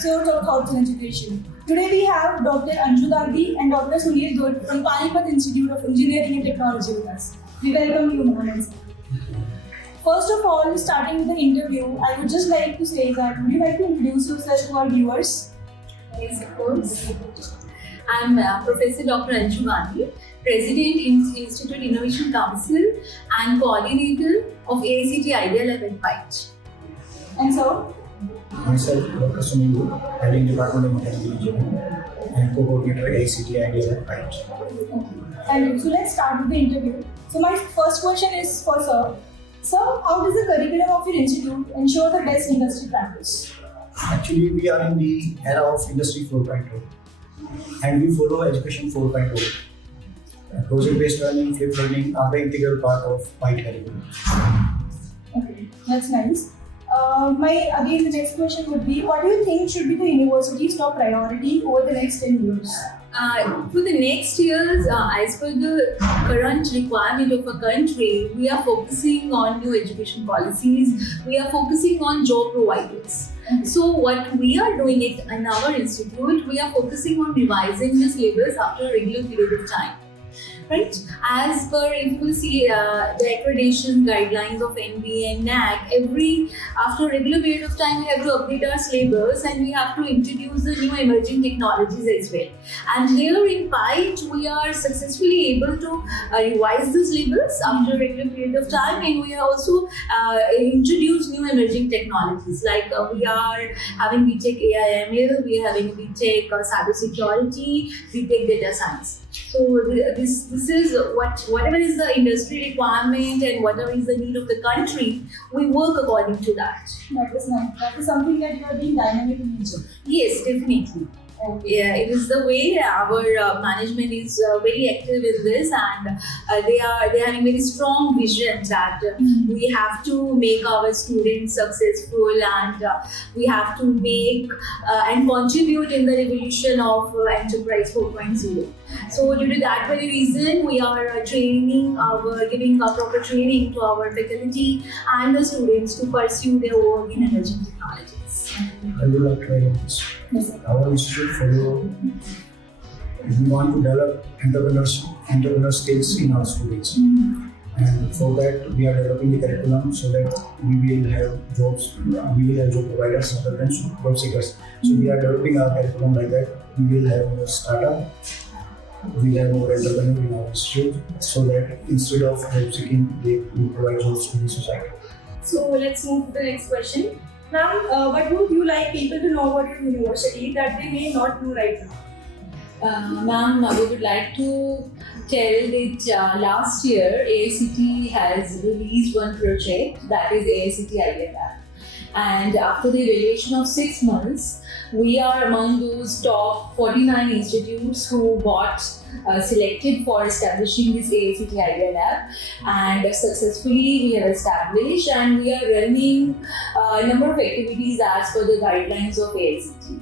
Source of Thoughts in Education. Today we have Dr. Anshu Gandhi and Dr. Sunil Dhull from Panipat Institute of Engineering and Technology with us. We welcome you, ma'am. First of all, starting with the interview, I would just like to say that would you like to introduce yourself to our viewers? Yes, of course. I'm Professor Dr. Anshu Gandhi, President in Institute Innovation Council and Coordinator of AICT Idea Lab at PIET. And so? Myself, Dr. Sunil Dhull, heading Department of Mechanical Engineering and co-coordinator AICT Idea Lab PIET. Thank you. So let's start with the interview. So my first question is for Sir. Sir, how does the curriculum of your institute ensure the best industry practice? Actually, we are in the era of Industry 4.0 and we follow Education 4.0. Project-based learning, flipped learning are the integral part of PIET curriculum. Okay, that's nice. The next question would be, what do you think should be the university's top priority over the next 10 years? For the next years, as per the current requirement of a country, we are focusing on new education policies, we are focusing on job providers. So what we are doing in our institute, we are focusing on revising the syllabus after a regular period of time. Right? As per, if you see the accreditation guidelines of NBA and NAC, after a regular period of time, we have to update our syllabus and we have to introduce the new emerging technologies as well. And here in PIET, we are successfully able to revise the syllabus after a regular period of time, and we are also introduce new emerging technologies like we are having BTech AI/ML, we are having BTech cyber security, BTech data science. So this is whatever is the industry requirement and whatever is the need of the country, we work according to that. That is nice. That is something that you are being dynamic in nature. Yes, definitely. Yeah, it is the way our management is very active in this, and they are having very strong vision that we have to make our students successful, and we have to make and contribute in the revolution of Enterprise 4.0. So due to that very reason, we are giving a proper training to our faculty and the students to pursue their work in emerging technologies. I would like to add this. Our institute we want to develop entrepreneur skills in our students. And for that, we are developing the curriculum so that we will have job providers other than job seekers. So we are developing our curriculum like that. We will have a startup, we will have more entrepreneurs in our institute, so that instead of job seeking, they will provide jobs to the society. So let's move to the next question. Ma'am, what would you like people to know about your university that they may not know right now? Ma'am, we would like to tell that last year AICT has released one project, that is AICT Idea Lab. And after the evaluation of 6 months, we are among those top 49 institutes who got selected for establishing this AICT Idea Lab, and successfully we have established, and we are running a number of activities as per the guidelines of AICT.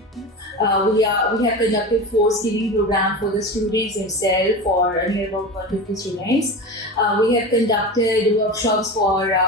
We have conducted 4 skilling programs for the students themselves for near about 150 students. We have conducted workshops for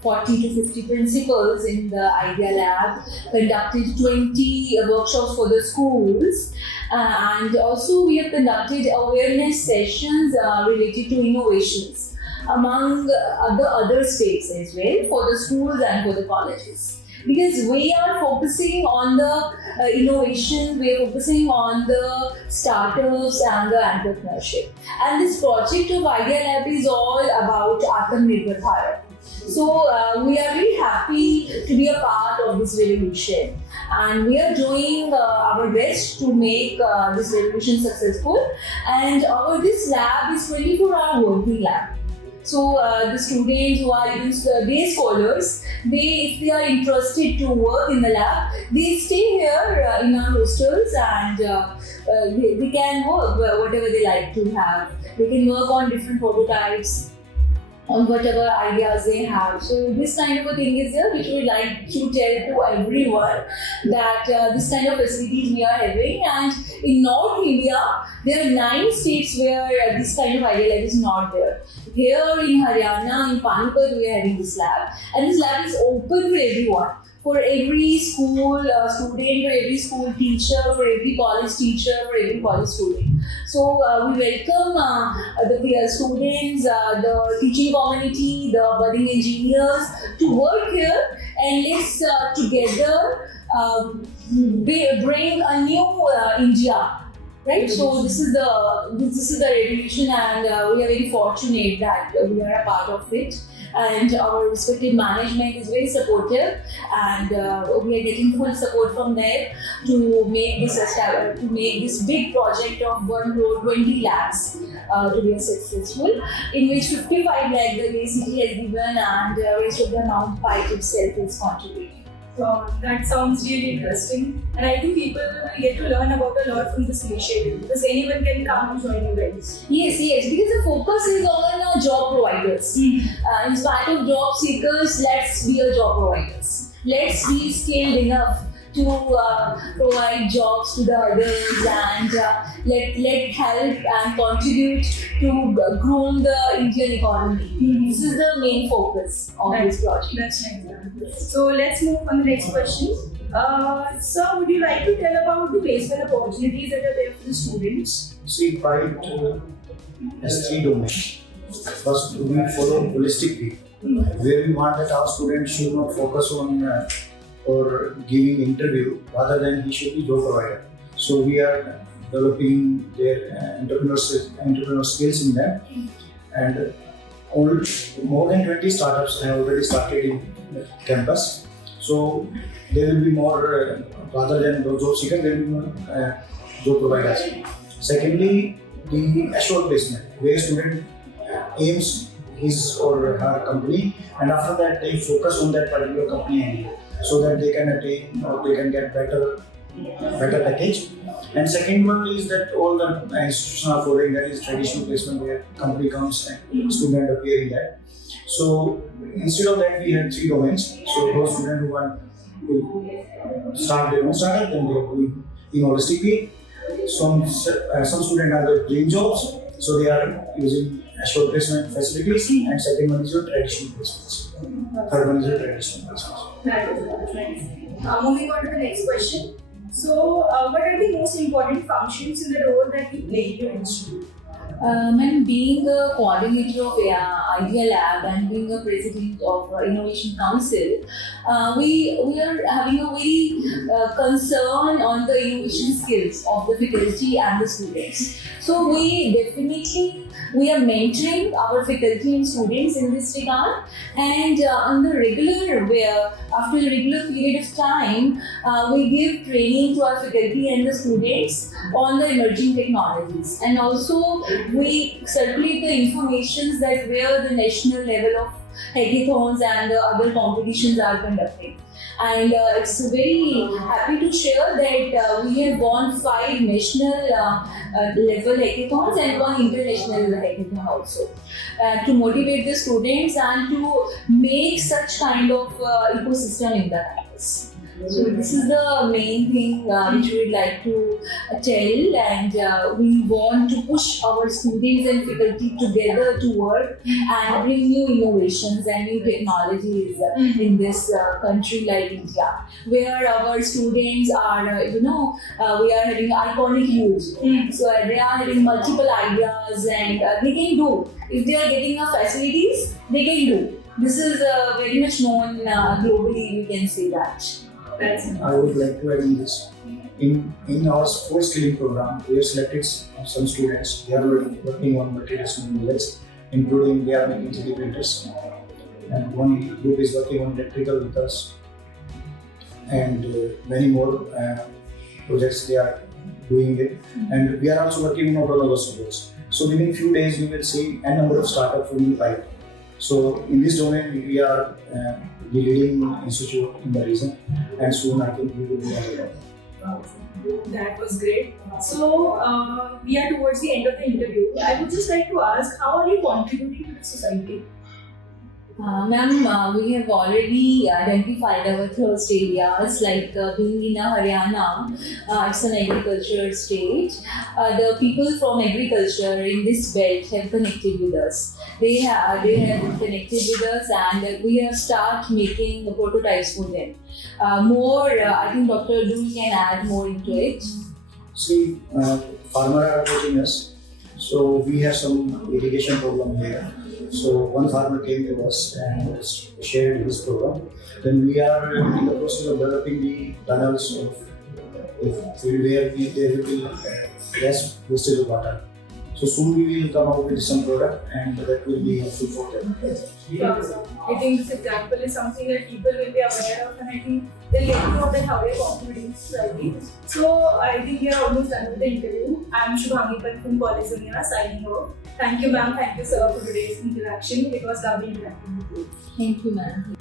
40 to 50 principals in the Idea Lab, conducted 20 workshops for the schools, and also we have conducted awareness sessions related to innovations among the other states as well, for the schools and for the colleges. Because we are focusing on the innovation, we are focusing on the startups and the entrepreneurship. And this project of Idea Lab is all about Atmanirbhar Bharat. So we are really happy to be a part of this revolution, and we are doing our best to make this revolution successful. And this lab is 24-hour working lab. So the students who are even day scholars, if they are interested to work in the lab, they stay here in our hostels, and they can work whatever they like to have. They can work on different prototypes, on whatever ideas they have. So this kind of a thing is there, which we like to tell to everyone that this kind of facilities we are having. And in North India, there are 9 states where this kind of Idea Lab is not there. Here in Haryana, in Panipat, we are having this lab, and this lab is open for everyone. for every school student, for every school teacher, for every college teacher, for every college student. So we welcome the students, the teaching community, the budding engineers to work here, and let's together bring a new India. Right, so this is the revolution, and we are very fortunate that we are a part of it. And our respective management is very supportive, and we are getting full support from there to make this big project of 1 crore 20 lakhs to be successful, in which 55 lakh the ACT has given, and rest of the amount PIET itself is contributing. That sounds really interesting, and I think people will get to learn about a lot from this initiative, because anyone can come and join you guys. Yes, because the focus is on job providers. In spite of job seekers, let's be a job providers. Let's be skilled enough to provide jobs to the others, and let help and contribute to growing the Indian economy. This is the main focus of this project. That's nice. So let's move on the next question. Sir, would you like to tell about the placement opportunities that are there for the students? See, PIET has 3 domains. First, we follow holistic view, where we want that our students should not focus on or giving interview, rather than he should be job provider. So we are developing their entrepreneur skills in them, and more than 20 startups have already started in the campus. So there will be more, rather than job seeker, there will be more job providers. Secondly, the assured placement, where student aims his or her company, and after that they focus on that particular company only, so that they can attain or they can get better package. And second one is that all the institutions are following, that is traditional placement, where company comes and student appear in that. So instead of that, we have 3 domains. So those students who want to start their own startup, then they are doing in holistic way. Some students are the dream jobs, so they are using assured placement facilities, and second one is your traditional placements. Third one is your traditional placements. That's nice. Moving on to the next question. So, what are the most important functions in the role that you play in your institute? Ma'am, being a coordinator of Idea Lab and being a president of Innovation Council, we are having a very concern on the innovation skills of the faculty and the students. So we are mentoring our faculty and students in this regard, and on the after a regular period of time, we give training to our faculty and the students on the emerging technologies, and also we circulate the information that where the national level of hackathons and other competitions are conducted. And it's very happy to share that we have won 5 national level hackathons and 1 international hackathon also, to motivate the students and to make such kind of ecosystem in the campus. So this is the main thing which we would like to tell, and we want to push our students and faculty together to work and bring new innovations and new technologies in this country like India, where our students are, we are having iconic youth. So they are having multiple ideas, and they can do. If they are getting facilities, they can do. This is very much known globally, we can say that. I would like to add in this. In our core skilling program, we have selected some students. They are working on multidisciplinary knowledge, including they are making 3D printers. And one group is working on electrical with us, and many more projects they are doing it. And we are also working on autonomous robots. So within few days, you will see a number of startups from the PIET. So in this domain, we are the leading institute in the region, and soon I think we will be available. That was great. So we are towards the end of the interview. I would just like to ask, how are you contributing to the society? Ma'am, we have already identified our thirst areas like being in Haryana, it's an agriculture state. The people from agriculture in this belt have connected with us. They have connected with us, and we have started making prototypes for them. I think Dr. Dhull can add more into it. See, farmer are approaching us, so we have some irrigation problem here. So one farmer came to us and shared his program. Then we are in the process of developing the tunnels of field where there will be less wastage of water. So soon we will come out with some product and that will be helpful for them. I think this example is something that people will be aware of, and I think they'll get to know that how they're contributing to society. So I think we are almost done with the interview. I'm Panipat from College Dunia signing off. Thank you, ma'am. Thank you, sir, for today's interaction. It was lovely interacting with you. Thank you, ma'am.